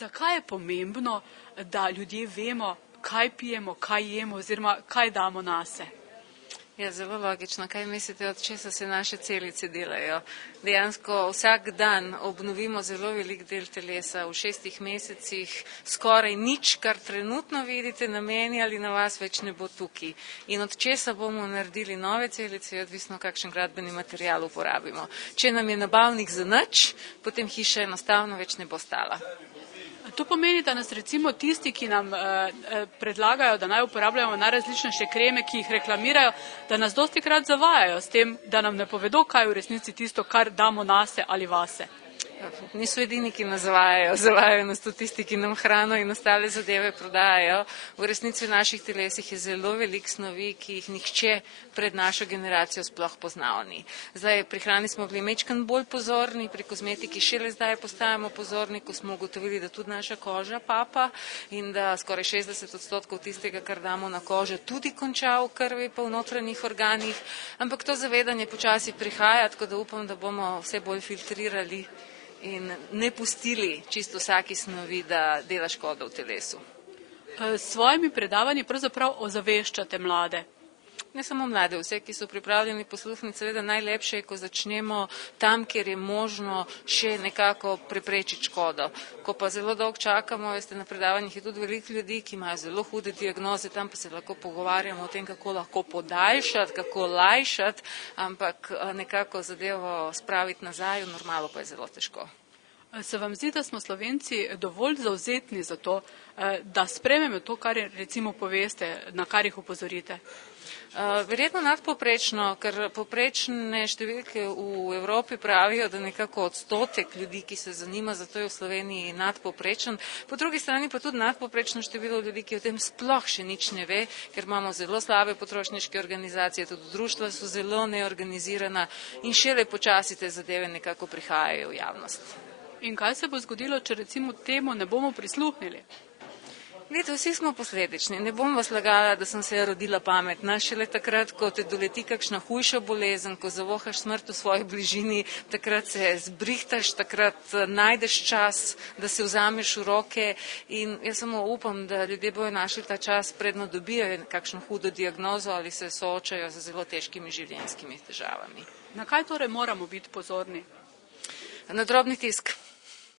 Zakaj je pomembno, da ljudje vemo, kaj pijemo, kaj jemo oziroma kaj damo nase? Ja, zelo logično. Kaj mislite, od česa se naše celice delajo? Dejansko vsak dan obnovimo zelo velik del telesa. V 6 mesecih skoraj nič, kar trenutno vidite na meni ali na vas, več ne bo tukaj. In od česa bomo naredili nove celice, je odvisno, kakšen gradbeni material uporabimo. Če nam je nabavnik za nič, potem hiša enostavno več ne bo stala. To pomeni, da nas recimo tisti, ki nam predlagajo, da naj uporabljamo najrazličnejše kreme, ki jih reklamirajo, da nas dostikrat zavajajo s tem, da nam ne povedo, kaj je v resnici tisto, kar damo nase ali vase. Niso edini, ki nas zavajajo nas tudi tisti, ki nam hrano in ostale zadeve prodajajo. V resnici v naših telesih je zelo veliko snovi, ki jih nihče pred našo generacijo sploh poznal ni. Zdaj, pri hrani smo bili majčkeno bolj pozorni, pri kozmetiki šele zdaj postajamo pozorni, ko smo ugotovili, da tudi naša koža papa in da skoraj 60% tistega, kar damo na kožo, tudi konča v krvi pa v notranjih organih. Ampak to zavedanje počasi prihaja, tako da upam, da bomo vse bolj filtrirali in ne pustili čisto vsaki snovi, da dela škodo v telesu. S svojimi predavanji pravzaprav ozaveščate mlade. Ne samo mlade, vse, ki so pripravljeni posluhniti, seveda najlepše je, ko začnemo tam, kjer je možno še nekako preprečiti škodo. Ko pa zelo dolgo čakamo, veste, na predavanjih je tudi veliko ljudi, ki imajo zelo hude diagnoze, tam pa se lahko pogovarjamo o tem, kako lahko podaljšati, kako lajšati, ampak nekako zadevo spraviti nazaj, v normalo pa je zelo težko. Se vam zdi, da smo Slovenci dovolj zavzetni za to, da sprememo to, kar recimo poveste, na kar jih opozorite? Verjetno nadpovprečno, ker povprečne številke v Evropi pravijo, da nekako odstotek ljudi, ki se zanima, zato je v Sloveniji nadpovprečen. Po drugi strani pa tudi nadpovprečno število ljudi, ki o tem sploh še nič ne ve, ker imamo zelo slabe potrošniške organizacije, tudi društva so zelo neorganizirana in šele počasi te zadeve nekako prihajajo v javnost. In kaj se bo zgodilo, če recimo temu ne bomo prisluhnili? Vidite, vsi smo posledični. Ne bom vas lagala, da sem se rodila pametna. Šele takrat, ko te doleti kakšna hujša bolezen, ko zavohaš smrt v svoji bližini, takrat se zbrihtaš, takrat najdeš čas, da se vzameš v roke in jaz samo upam, da ljudje bojo našli ta čas, predno dobijo kakšno hudo diagnozo ali se soočajo z zelo težkimi življenjskimi težavami. Na kaj torej moramo biti pozorni? Na drobni tisk.